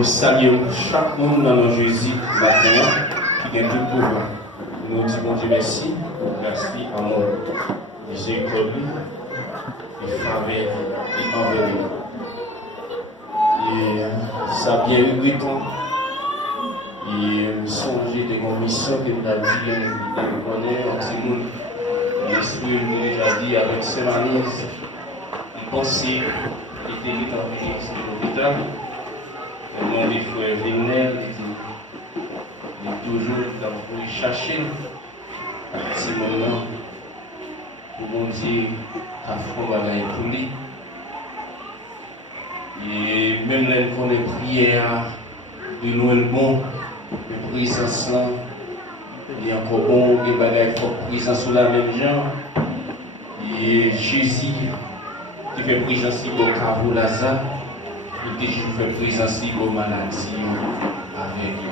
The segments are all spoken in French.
Nous saluons chaque monde dans nos Jésus matin qui a tout pouvoir. Nous disons Dieu merci, merci à mon miséricorde, et faveur, et envers. Et ça bien regrettant, et songer de mon mission que nous avons dit, nous connaissons un petit monde, l'esprit nous déjà dit avec Sémanise, il pensait, il était vite en l'État. Mon frère Vigner, il est toujours dans le chercher un petit moment pour mon Dieu à fond pour lui. Et même là, qu'on est prière de loin le bon, de présence là, il y a encore bon, il y a présence sur la même genre. Et Jésus qui fait présence pour Carreau Lazare. Il dit, je fais présence aux maladies avec lui.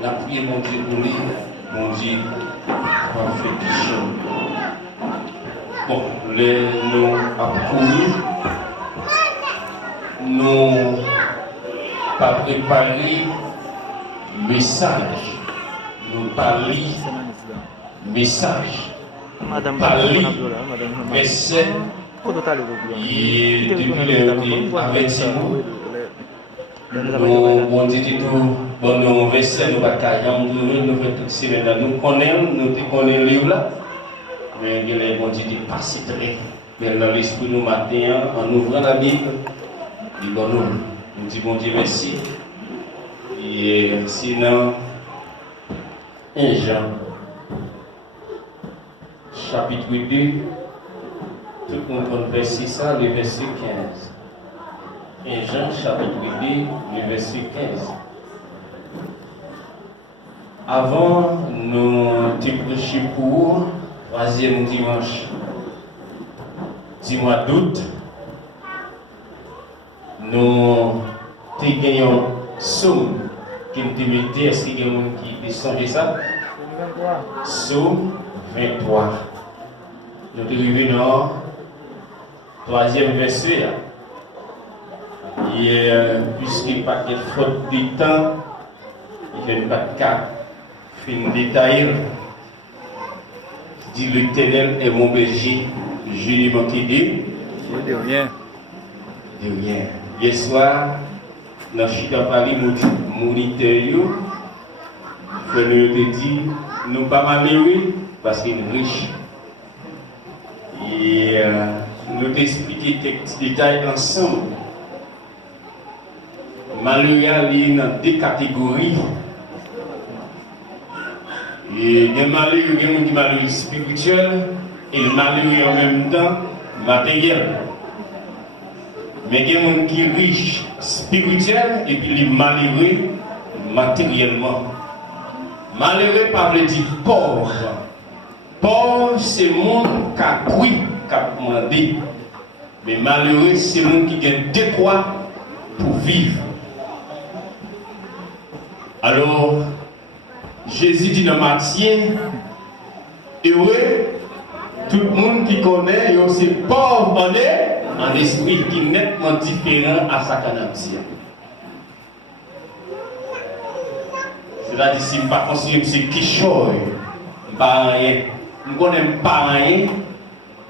La prière, mon Dieu, pour lui, mon Dieu, parfait péché. Bon, nous avons nous pas préparé message, nous parler message, parler verset. Et depuis le averti nous dit tout, nous verset, nous bataillons, nous faisons toutes ces semaines, nous connaissons le livre là, mais les bon Dieu pas si très. Mais dans l'esprit nous matin, en ouvrant la Bible, nous disons bon Dieu merci. Et sinon, 1 Jean, chapitre 2. Tout le monde verset ça, le verset 15. 1 Jean chapitre 2, le verset 15. Avant, nous t'écoutions pour troisième dimanche du mois d'août. Nous t'ayons somme qui nous mettez, est-ce qu'il y a quelqu'un qui descendait ça? Somme 23. Nous sommes arrivés dans le troisième verset. Et puisqu'il n'y a pas de faute de temps, il n'y a pas de cas fin détail. Dit l'Éternel est mon berger, je n'ai manqué de rien. De rien. Hier soir, dans Chita Paris, mon interview, je nous dit, nous pas malheureux parce qu'il est riche. Et nous t'expliquer quelques détails ensemble. Malheureux, il y a deux catégories. Et il y a malheureux, il y a des malheureux spirituels et le malheureux en même temps matériel. Mais il y a des gens qui sont riches spirituels et puis les malheureux matériellement. Malheureux par le dire pauvre. Pauvre, c'est le monde qui a pris, qui a demandé. Mais malheureux, c'est le monde qui gagne de quoi pour vivre. Alors, Jésus dit dans Matthieu, heureux, tout le monde qui connaît, c'est pauvre en esprit qui est nettement différent à sa canapia. C'est-à-dire, si je ne suis pas considéré c'est qui choisit, pas rien. Je ne connais pas rien,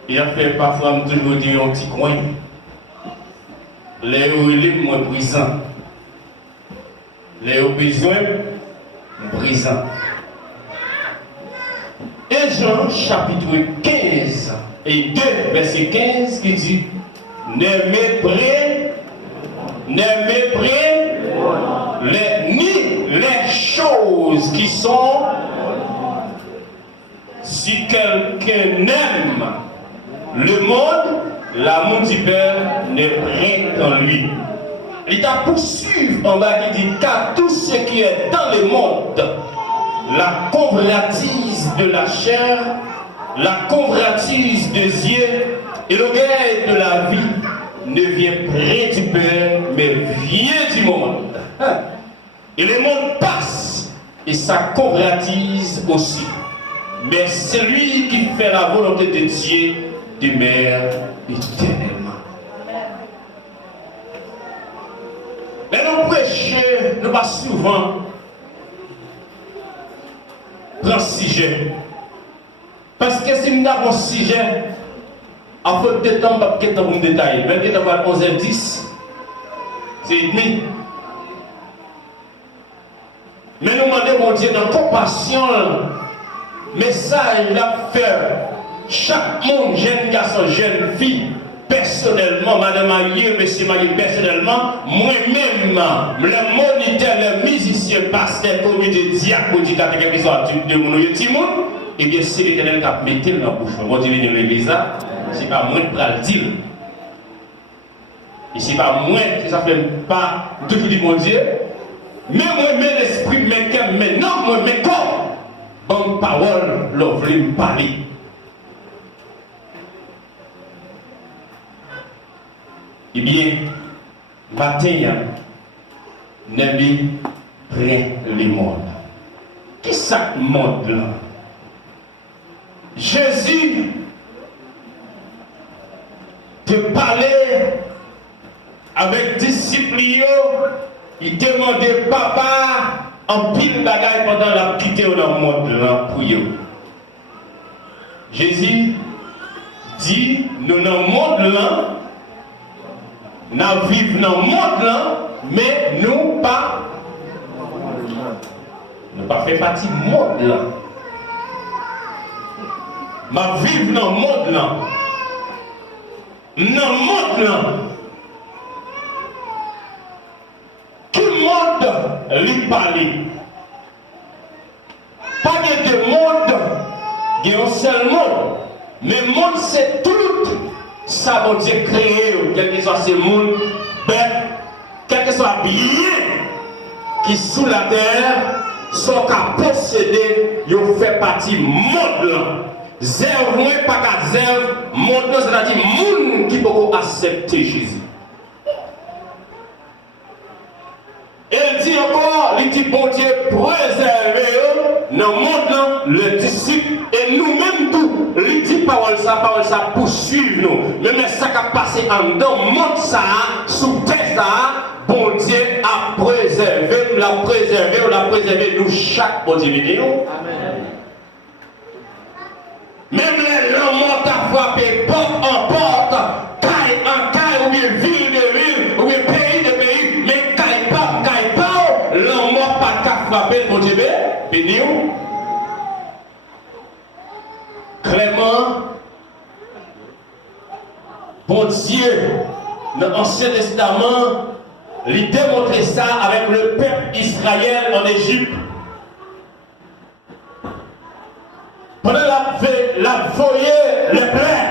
et en fait, parfois, je toujours dire un petit coin. Les relèves, moi, brisant. Les besoins, brisant. Et Jean, chapitre 15 et 2, verset 15, qui dit ne mépris ni les choses qui sont. Si quelqu'un aime le monde, l'amour du Père n'est rien en lui. Il t'a poursuivi en bas qui dit car tout ce qui est dans le monde, la convoitise de la chair, la convoitise des yeux et l'orgueil de la vie ne vient près du Père, mais vient du monde. Et le monde passe et sa convoitise aussi. Mais celui qui fait la volonté de Dieu demeure éternellement. Mais nous prêchons, nous pas souvent prendre sujet. Parce que si nous avons un sujet, en faute de temps, pas de temps pour me détailler. Même que à 11h10, c'est demi. Mais nous demandons, mon Dieu, dans compassion, message la faire chaque monde, jeune garçon, jeune fille, personnellement, madame Aïe, monsieur Marie, personnellement, moi-même, le moniteur, le musicien, pasteur, comité, diacre, éducateur, quelque chose de mon petit monde, et bien c'est l'Éternel qui a mis dans la bouche. Moi, je viens de l'église, c'est pas moi qui le dire. Et c'est pas moi qui ça fait pas toujours dire mon Dieu, mais moi, mais l'esprit, mais non, moi, mais corps. Bonne parole, l'on voulait me parler. Eh bien, matin, Nabi prend le monde. Qui ça le monde là? Jésus te parlait avec disciples, il demandait papa en pile bagaille pendant la quitté dans le monde là pour eux. Jésus dit nous dans le monde là, nous vivons dans le monde là, mais nous pas fait partie du monde là. Nous vivons dans le monde là. Dans le monde là. Tout le monde lui parle. Pas de monde, il y a un seul monde. Mais le monde c'est tout ça bon Dieu créé, quel que soit ce monde, bête, soit bien qui sous la terre, sont qu'à posséder, ils fait partie du monde là. Zèvre, pas qu'à zèvre, monde là, c'est-à-dire monde qui peut accepter Jésus. Elle dit encore, il dit bon Dieu, préservez dans le monde, le disciple, et nous-mêmes tout, il dit parole ça, poursuivre nous. Même ça qui a passé en dedans, monde ça, sous terre ça, bon Dieu a préservé, l'a préservé nous chaque bon Dieu vidéo. Amen. Même les gens qui frappé porte en porte, caille en caille, ou bien ville de ville, ou bien pays de pays, mais caille pas, l'homme pas qu'à frapper, mon Dieu, béni. Clément, bon Dieu, dans l'Ancien Testament, il démontrait ça avec le peuple Israël en Égypte. Pendant la voyait les plaies,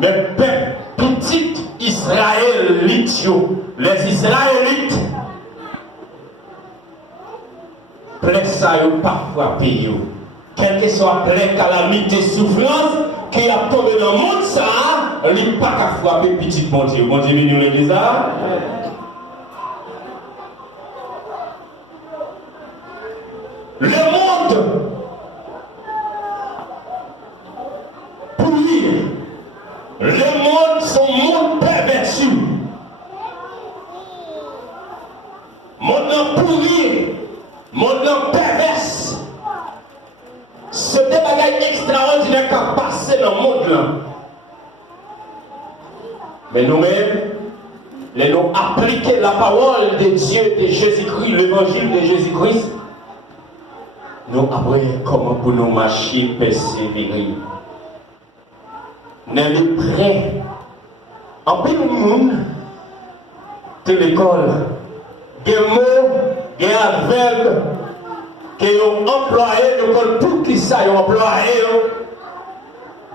mais peuple petit Israélite, les Israélites, plaît ça n'a pas frappé. Quelle que soit plaie, calamité, souffrance, qui a tombé dans le monde, ça, il n'a pas qu'à frapper petit bon Dieu. Bon Dieu, béni l'église. Le monde, pourri. Le monde, son monde perverti. Monde pourri, monde perverse. C'est des bagages extraordinaires qui ont passé dans le monde là. Mais nous-mêmes, nous avons appliqué la parole de Dieu, de Jésus-Christ, l'évangile de Jésus-Christ. Nous apprenons comment pour nous marcher, persévérer. Nous sommes prêts. En plus, nous, de l'école, des mots, des verbes, que ont employé, nous connaissons tout qui ça, ils ont employé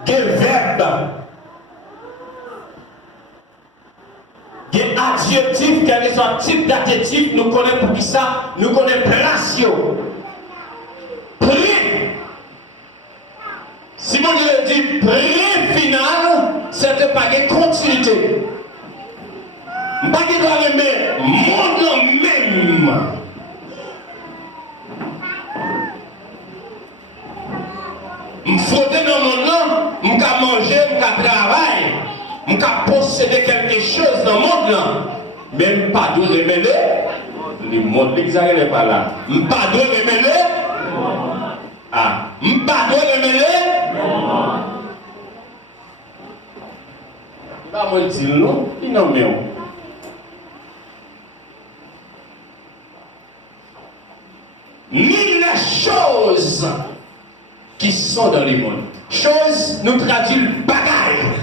des verbes, des adjectifs, quel que soit le type d'adjectif, nous connaissons pour qui ça, nous connaissons place. Prix. Si mon Dieu dit prix final, c'est pas de continuité. Je ne pas aimer monde même. Je frotter dans mon nom, je peux manger, je peux travailler, je peux posséder quelque chose dans le monde. Même pas de reméler, le monde n'est pas là. Je ne peux pas de reméler. Ah, je ne peux pas de reméler. Il va me dire non, il n'en met pas. Ni les choses qui sont dans le monde. Chose nous traduit bagaille.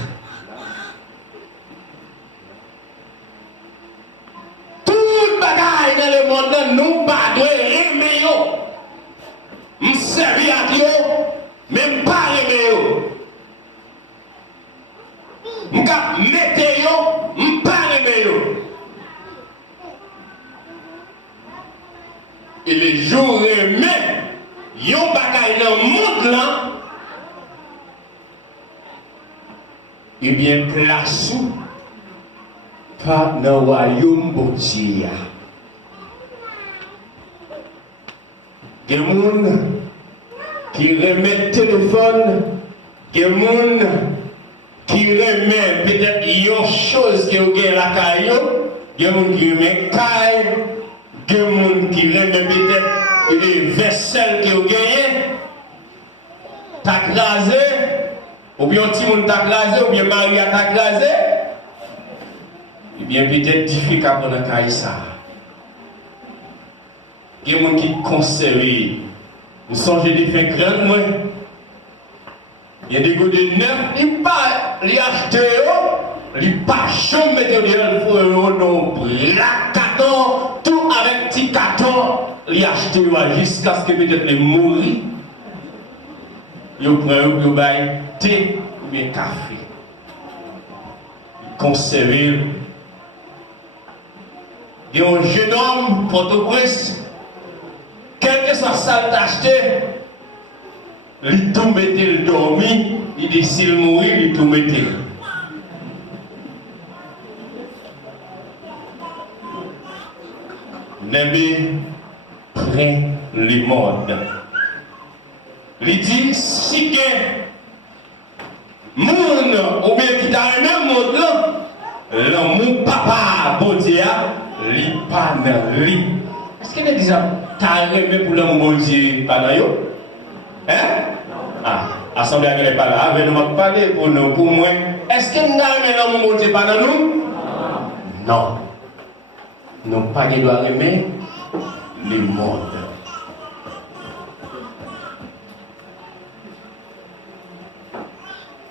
Tout bagaille dans le monde, nous pas de aimer. Nous servir à Dieu, même pas aimer. Nous mettez yo, nous pas aimer. Et les jours aimés, yon bagay dans le monde là, et bien place pas dans le royaume de Dieu. Il y a des gens qui remettent le téléphone, il y a des gens qui remettent peut-être une chose qui ont la caillou, il y a des gens qui remettent caille, il y a des gens qui remettent peut-être les vaisselles qui ont gagné, t'as crasé, ou bien petit monde t'a crasé, ou bien Maria t'a crasé, et bien peut-être difficile à prendre un ça. Il y a des gens qui conservent. Nous sommes des faits grands, moi. Il y a des gars de neuf, ils ne pas les acheter, ils ne pas jamais mettre des carton, tout avec petit carton, les acheter jusqu'à ce que peut-être les mourir. Ils prennent thé ou bien café. Ils conservent. Il y a un jeune homme, Port-au-Prince, quel que soit ça acheté, il tout mettait le dormi, il dit s'il mourit, il tout mettait. Nébé prend les modes. Il dit si que moun ou bien qui t'a aimé monde là, l'amour papa bon Dieu, li pas dans li. Est-ce que l'église t'a aimé pour l'amour bon Dieu pas dans yo? Hein? Ah, assemblée n'est pas là, mais nous m'avons parlé pour nous, pour moi. Est-ce que nous aimons l'amour bon Dieu pas dans nous? Non. Nous pas doit aimer le monde.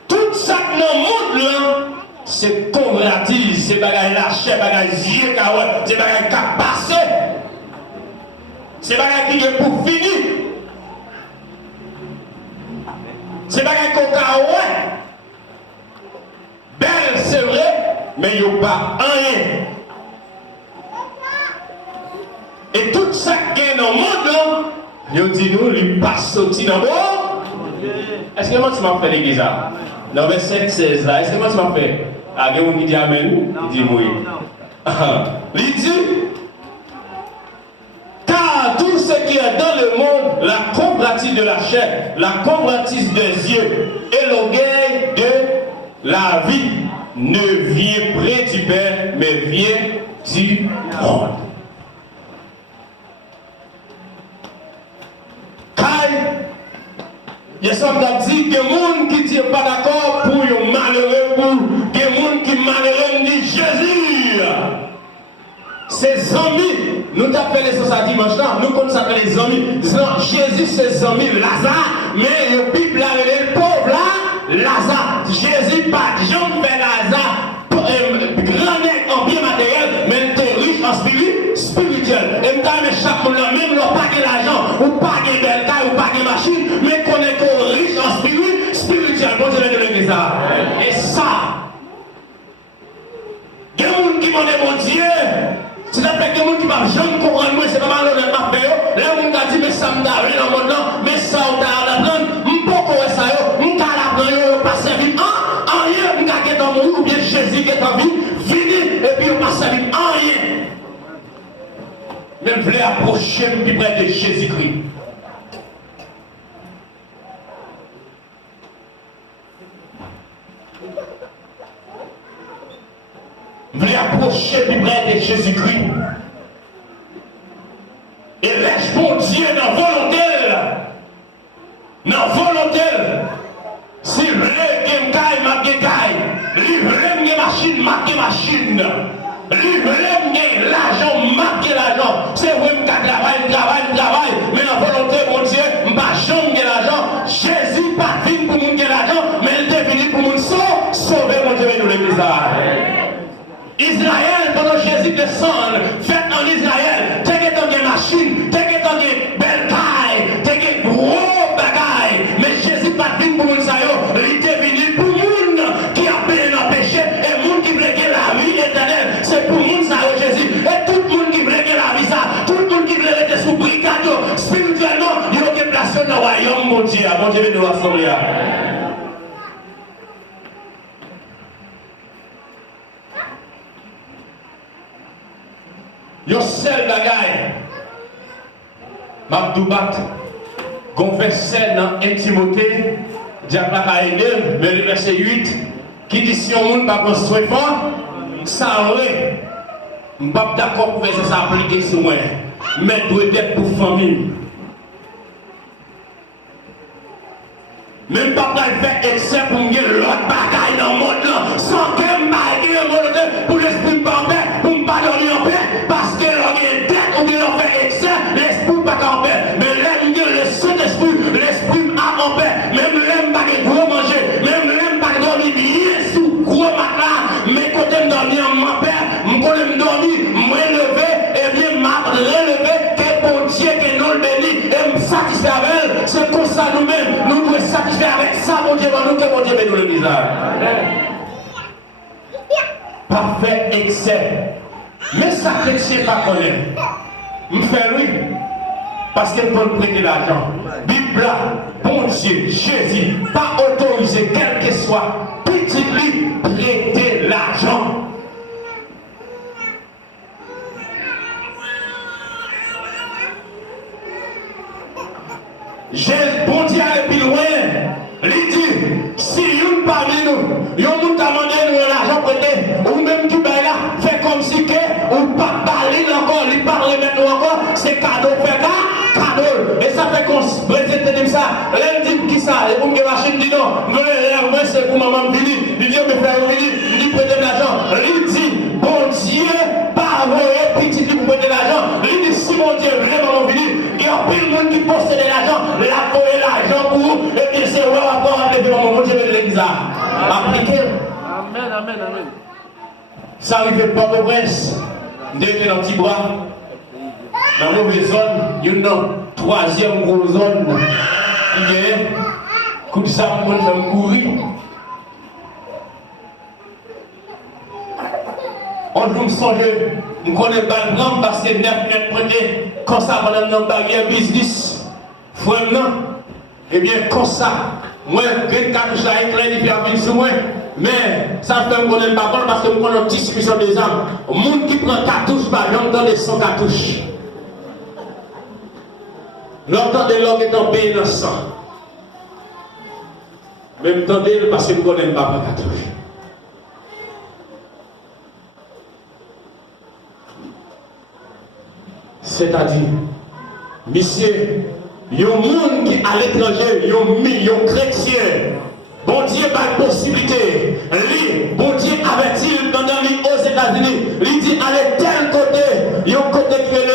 Tout ça dans le monde là, c'est convoitise, c'est bagaille lâché, bagaille yeux, c'est bagaille qui a passé. C'est bagaille qui est pour finir. C'est bagaille qu'on a ouais. Belle, c'est vrai, mais il n'y a pas rien. Et tout ça qui est dans le monde, nous disons, il passe sorti dans le monde. Est-ce que moi tu m'as fait l'église là? Dans verset 16 là, est-ce que moi tu m'as fait? Ah, il y a qui dit Amen? Il dit oui. Il dit, car tout ce qui est dans le monde, la convoitise de la chair, la convoitise des yeux et l'orgueil de la vie, ne vient près du Père, mais vient du monde. Il y a ça qui dit que les gens qui ne sont pas d'accord pour les malheureux, pour les gens qui sont malheureux, dit Jésus. Ses amis, nous t'appelons ça dimanche là, nous consacrons les amis. Jésus, ses amis, Lazare, mais le Bible a le pauvre là, Lazare. Jésus, pas de gens fait Lazare, grand en bien matériel, mais il était riche en spirituel. Et chaque monde là, même leur pas de l'argent, ou pas de belle taille, ou pas de machine, mais qu'on est riche en spirituel. Bon Dieu de l'église. Et ça, il y a des gens qui m'ont dit, mon Dieu, c'est la paix des gens qui ne peuvent jamais comprendre, moi, c'est pas mal de ma paix. Les gens qui dit, mais ça me donne dans le monde, mais ça, on t'a l'apprendre, je ne peux pas ça, je ne peux pas l'apprendre, pas servir en rien, je ne peux pas dans mon ou bien Jésus qui est en vie, fini, et puis on passe servir en rien. Même voulez approcher plus près de Jésus-Christ. Voulez approcher plus près de Jésus-Christ. Et laisse bon Dieu dans volonté. Dans volonté. Si vous voulez que je gagne, je gagne. Si vous voulez que machine, je machine. Lui, l'argent, marquer l'argent. C'est vrai que travaille. Mais la volonté, mon Dieu, je ne vais pas jamais l'argent. Jésus pas venu pour nous l'argent, mais il est venu pour nous sauver, mon Dieu, nous l'église. Israël, pendant Jésus descend, fait en Israël, t'es que des machines, t'es que des belles tailles, t'es que gros bagailles. Mais Jésus pas venu pour nous il est venu pour nous qui a payé nos péchés et nous qui voulait la vie éternelle. C'est pour nous ça, Jésus. Et tout le monde qui voulait la vie, ça, tout le monde qui voulait être sous brigade, spirituellement, il y a une place dans le royaume, mon Dieu, de l'assemblée. Yo seul bagaille. Mabdoubat, gon verset dans 1 Timothée, diable a aidé, mais le verset 8, qui dit si on monde pas construire fort, ça aurait. Je ne suis pas d'accord pour faire ça appliquer sur moi. Mais doit être pour famille. Même pas faire excès pour me dire l'autre bagaille dans le monde sans que je me pour l'esprit pas en paix, pour ne pas dormir en paix, parce que l'on est tête ou bien l'on fait excès, l'esprit pas en paix. Mais l'aime le Saint-Esprit, l'esprit a en paix. Même l'aime pas que gros manger, même l'aime pas dormir bien sous gros matelas, mais quand je dormir en paix, quand je dormir, moi lever, et bien m'a relevé, que bon Dieu, que nous le bénit, et me satisfaire avec elle, c'est comme ça nous-mêmes, nous devons satisfaire avec ça, mon Dieu, nous, que mon Dieu, nous le visage. Pas faire excès. Mais ça, chrétien pas connaît. Je fais oui. Parce qu'elle peut prêter l'argent. Bible, bon Dieu, Jésus, pas autorisé, quel que soit, petit lui, prêter l'argent. J'ai bon Dieu aller plus loin. Il dit, si une parmi nous, yon nous demande nous l'argent prêté, ou même qui baille là, fait comme si que, ou pas parler encore, il parle maintenant encore, c'est cadeau, fait là, cadeau. Et ça fait qu'on se présente comme ça. Elle dit qui ça, et pour que machine dit non, moi c'est pour maman venir, il dit, mais frère venir, il dit prêter l'argent. Il dit, bon Dieu, pas envoyer petit pour prêter l'argent. Il dit, si mon Dieu vraiment venir, il y a plein de monde qui possède l'argent, la poser l'argent pour, et bien c'est ouais, rapport avec mon Dieu de l'église. Appliquez. Amen, amen, amen. Ça arrive pas au prince. Nous sommes dans le petit bras. Dans la mauvaise zone, il y a une troisième grosse zone. Il y a un coup de ça pour nous courir. On nous songe, nous connaissons pas le grand parce que nous prenons comme ça pendant notre barrière business. Frère, non. Eh bien, comme ça, moi, 24 jours avec les différents sur moi. Mais ça fait que je ne connais pas parce que je connais une distribution des armes. Le monde qui prend cartouche, par exemple, dans les 100 cartouches. L'entend de l'homme est en pays dans le sang. Même temps parce que je ne connais pas la cartouche. C'est-à-dire, monsieur, il y a un monde qui à l'étranger, il y a un million de chrétiens. Bon Dieu a une possibilité. Lui, bon Dieu avait-il pendant aux États-Unis, il dit allez tel côté, il y a un côté qui est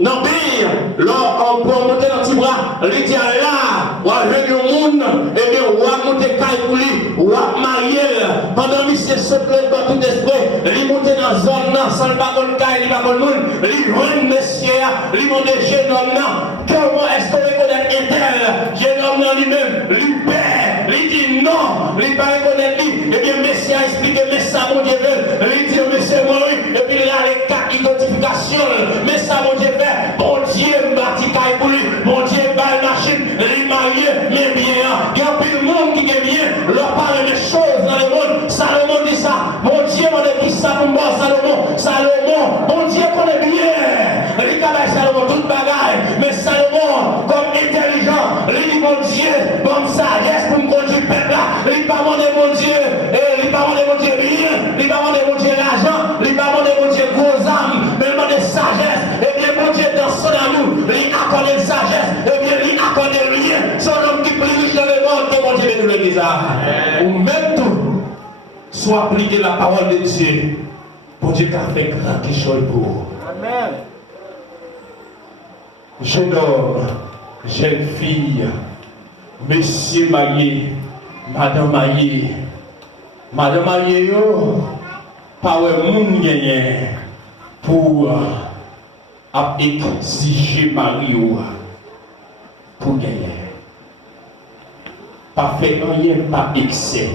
dans le pays, là on peut monter dans le petit bras, il dit là, on va venir au monde, et bien on va monter caille pour lui, on va marier, pendant que c'est ce que dans tout esprit, il monte dans la zone, sans le bagon de caille, il va dans le monde, il voit un monsieur, il monte des jeunes hommes, comment est-ce qu'on reconnaît un tel jeune homme dans lui-même, lui perd, il dit non, il ne pas reconnaître lui, et bien monsieur a expliqué, mais ça mon Dieu veut, il dit monsieur moi oui, et puis il a les quatre identifications, mais ça mon Dieu veut, bon Dieu bâti caille pour lui, bon Dieu balle machine, il marié, mais bien, il y a plus de monde qui est bien, leur parle des choses dans le monde, Salomon dit ça, bon Dieu m'a dit ça pour moi, Salomon, bon Dieu connaît bien, il travaille Salomon toute bagaille, mais Salomon, comme intelligent, il dit bon Dieu, bonne sagesse pour me conduire peuple là, il pas demander mon Dieu, il pas demander mon Dieu bien, il pas demander mon Dieu l'argent, il pas demander mon Dieu gros âme, mais il demande sagesse, et bien mon Dieu dans son amour, il accorde une sagesse, et bien il accorde rien, son homme qui plus riche dans le monde que mon Dieu de l'église. Ou même tout, soit appliquer la parole de Dieu, pour Dieu t'a fait grand chose pour. Amen. Jeune homme, jeune fille, monsieur marié, madame mariée, pas un monde gagné pour exiger mari pour gagner. Pas fait rien, pas excès,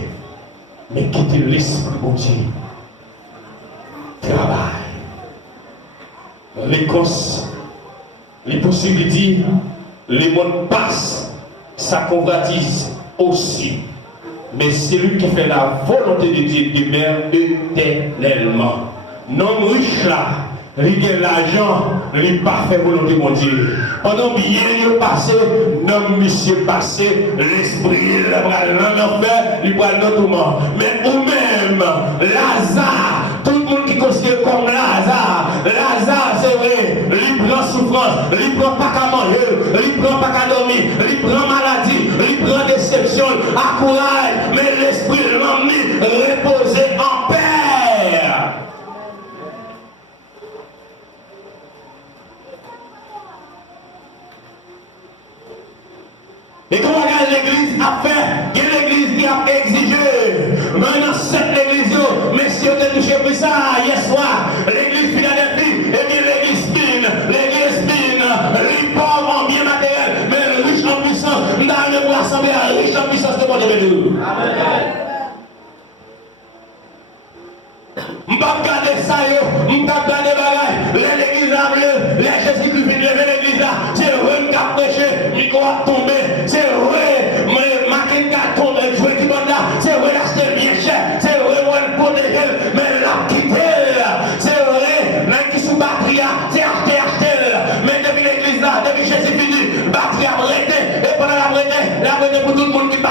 mais quitter l'esprit de Dieu. Travail. L'Écosse, les possibilités, les mondes passent, ça convoitise aussi. Mais c'est lui qui fait la volonté de Dieu demeure éternellement. Non riche là, il a l'argent, il n'a pas fait volonté de mon Dieu. Pendant bien il passé, non monsieur passé, l'esprit, il va l'enfer, il va dans tout le monde. Mais ou même, Lazare, tout le monde qui considère comme Lazare, c'est vrai, il prend souffrance, il prend pas qu'à manger, il prend pas qu'à dormir, il prend maladie, il prend déception, à courage, mais l'esprit l'a mis reposer en paix. Et comment l'église a fait, l'église qui a exigé, maintenant cette église, messieurs, vous avez touché pour ça, hier soir, l'église Philadelphie, et bien l'église spin, les pauvres en bien matériel, mais riche en puissance, nous allons nous rassembler à riche en puissance de mon Dieu. Amen. Je ne vais pas regarder ça, je ne vais pas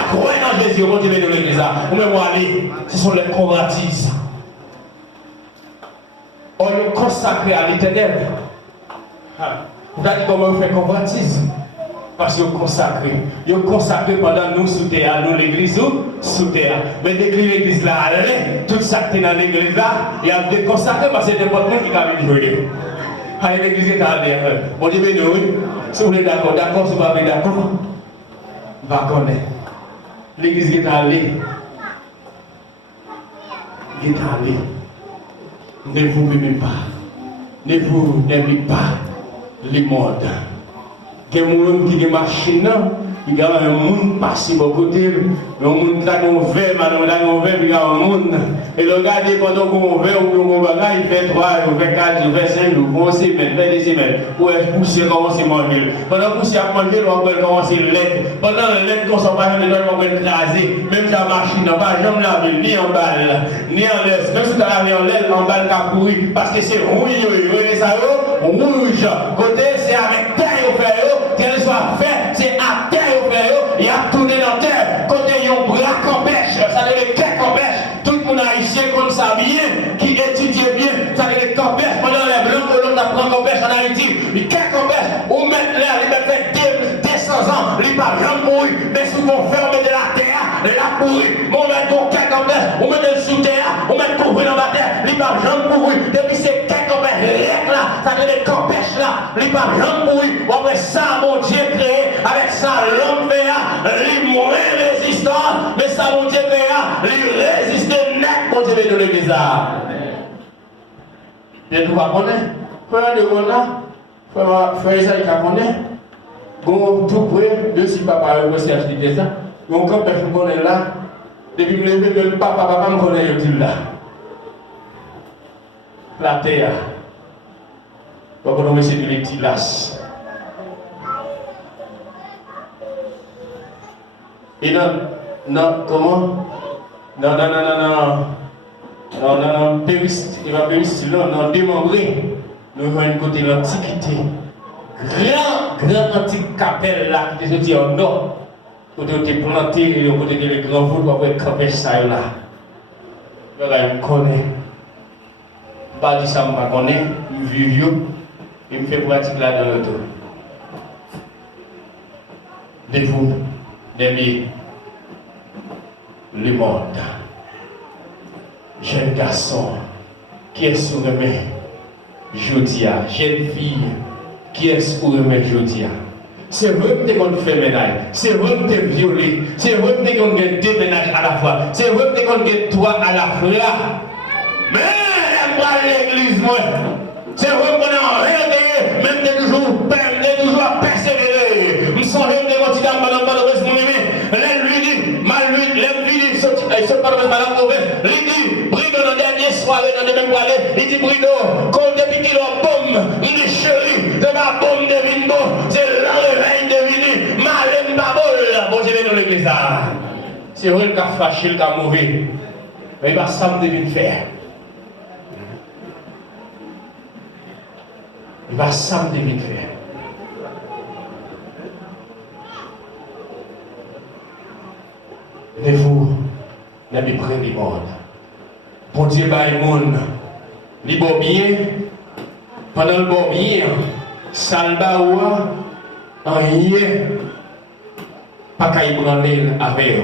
croire dans Jésus, on continue de l'église là. Ou même aller, ce sont les convertis. On est consacré à l'éternel. Vous avez dit comment on fait convertis? Parce qu'ils sont consacrés. Ils sont consacrés pendant nous sous terre, nous l'église sous terre. Mais dès que l'église là allait, tout ça qui est dans l'église là, il y a des consacrés parce que c'est n'importe qui a vu jouer. Allez, l'église est allée. Bon Dieu, oui. Si vous êtes d'accord, si vous n'êtes pas d'accord, va connaître. L'église est allée. Il est allé. Ne vous m'aimez pas. Ne vous n'aimez pas les modes. Il y a des gens qui ont des machines, il y a un monde passé de côté, un monde qui a un verre, il y a un monde. Et le gars, pendant qu'on verre ou qu'on bagaille, il fait 3, il fait 4, il fait 5, il fait 1 semaine, il fait 2 semaines. Pour être poussé, commencer à manger. Pendant que poussé à manger, on va commencer à l'aide. Pendant le lait, qu'on s'en va, on va écraser. Même si la machine n'a pas jamais lavé, ni en balle, ni en laisse. Même si tu as lavé en l'aile, en balle, qu'a pourri. Parce que c'est rouge, rouge. Côté, c'est avec terre au fer. Qu'elle soit faite, c'est à terre au fer. Il a tourné dans terre. Côté, il y a un bras qu'on pêche. Ça veut dire qu'est-ce qu'on pêche. Tout le monde haïtien comme ça bien, qui étudie bien. Ça veut dire qu'on pêche. Pendant les blancs, on apprend qu'on pêche en Haïti. Mais qu'est-ce qu'on pêche? Ou mettre là, il va faire 200 ans. Il va rien pourri. Mais si on ferme de la terre, la pourri. On met ton qu'est-ce qu'on pêche. On met le sous terre. On met couvrir dans la terre. Il va rien pourri. Depuis c'est qu'est-ce qu'on pêche. Là, ça veut dire qu'on pêche là. Il va rien pourri. Après ça, mon Dieu créé. Avec ça, l'homme fait, il moins résistant. Mais ça, mon Dieu créé, il résiste net. Mon Dieu de l'église là. Et nous va connaître. Frère de Gona, frère Isaïe qui connaît. Bon, tout près, de si papa recherche des ça. Donc, quand personne connaît là, depuis que je me lève, le papa me connaît, il dit là. La terre. Donc, on a mis des petits lasses. Et non, comment? Non, il va péristir, non, démembré. Nous voyons côté l'Antiquité. Grand antique capelle là, qui était dit en nord. Côté où tu es planté, et côté de les grands voûtes, on va camper ça là. Je me connais. Pas dit ça, je me connais. Je vis vieux. Il me fait pratique là dans le dos. De vous, d'aimer le monde. Jeune garçon, qui est-ce qui remet Jodia? Jeune fille, qui est-ce qui remet Jodia? C'est vrai que tu as fait ménage, c'est vrai que tu es violé, c'est vrai que tu as deux ménages à la fois, c'est vrai que tu as trois à la fois. Mais elle pas l'église, moi. C'est vrai qu'on est en réalité, même tu es toujours persévéré. Nous sommes des petits dames, madame, malheureusement, elle lui dit, mal lui, il se parle de madame mauvaise, il dit, Brido, dans la dernière soirée, dans le même palais, il dit, Brido, quand depuis qu'il a bombe, il est chéri, c'est ma bombe de Vindo, c'est le réveil de Vini, malem babol, bon, je vais dans l'église là. C'est vrai qu'il a fâché, qu'il a mauvais, mais il va ça me devine faire. Il va ça me devine faire. Mais vous, n'avez pas pris le monde. Pour Dieu, bah, le monde, les bon bien, pendant le bon bien, salba ou rien, pas qu'à y prendre avec eux,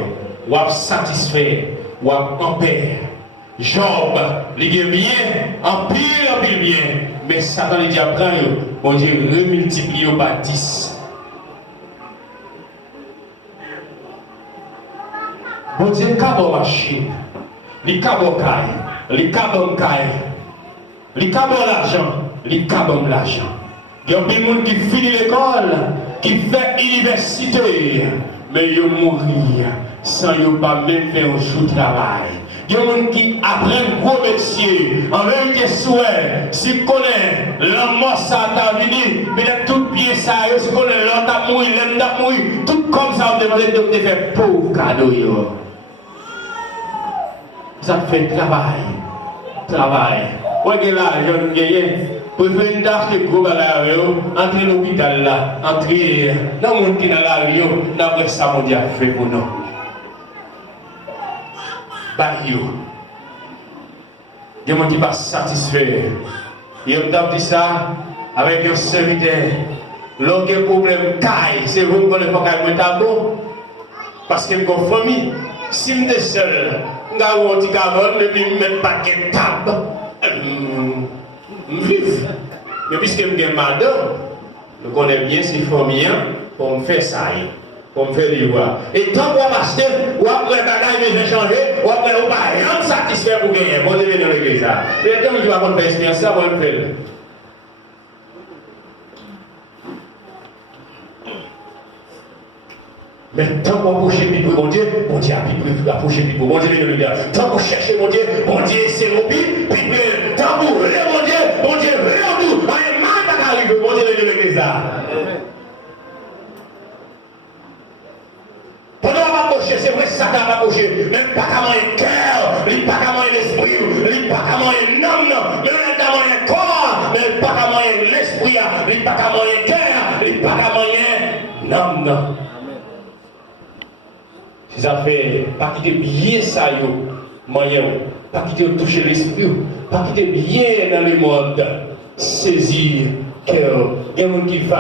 ou à satisfaire, ou à en paix. Job, il est bien, en pire bien, mais Satan, il dit après, bon Dieu, remultiplie par 10. Bon Dieu, cabo machine, les cabo caille, les cabo caille, les cabo l'argent, les cabo l'argent. Il y a des gens qui finissent l'école, qui fait l'université, mais ils mourir sans qu'ils pas même faire un jour de travail. Il y a des gens qui apprennent gros métier, en vérité souhait, si tu connais la mort ça t'a venu, peut-être tout bien ça, si tu connais l'autre t'a mouru, l'homme t'a mouru, tout comme ça, on demande de faire pauvre cadeau. Ça fait travail. Ouais, là, jeune gaillé, pour faire une tâche de gros bagaille, entrer l'hôpital là, entrer dans le monde qui est dans la rue, d'après ça, mon Dieu a fait pour nous. barrio. Il y a des gens qui ne sont pas satisfaits. Il y a des gens qui disent ça avec un serviteur. Lorsqu'il y a un problème, c'est vous qui ne pouvez pas bon. Parce que j'ai une famille. Si je suis seul, je vais un petit caron, je vais mettre un paquet de table. Je vis. Mais puisque je suis madame, je connais bien ces familles pour me faire ça. Pour me faire les voir. Et tant qu'on passe, ou après le bagage, je vais changer, ou après le bagage, on satisfait pour gagner. Bon, je vais dans l'église. Mais quand je vais faire expérience, ça va me faire. Mais tant qu'on approche plus pour mon Dieu a plus approché plus pour mon Dieu, tant qu'on cherche mon Dieu, c'est mon puis tant qu'on veut mon Dieu, veut en tout. Il y a mal à arriver, mon Dieu de l'église là. Pendant qu'on va approcher, c'est vrai que Satan va approcher, même pas qu'à moyen cœur, il pas qu'à moyen l'esprit, il pas qu'à moyen âme, même pas qu'à moyen corps, même pas qu'à moyen l'esprit, il pas qu'à moyen cœur, il pas qu'à moyen âme. Si ça fait, pas quitter bien ça, moyen, pas quitter toucher l'esprit, pas quitter bien dans le monde, saisir cœur, il y a un qui va.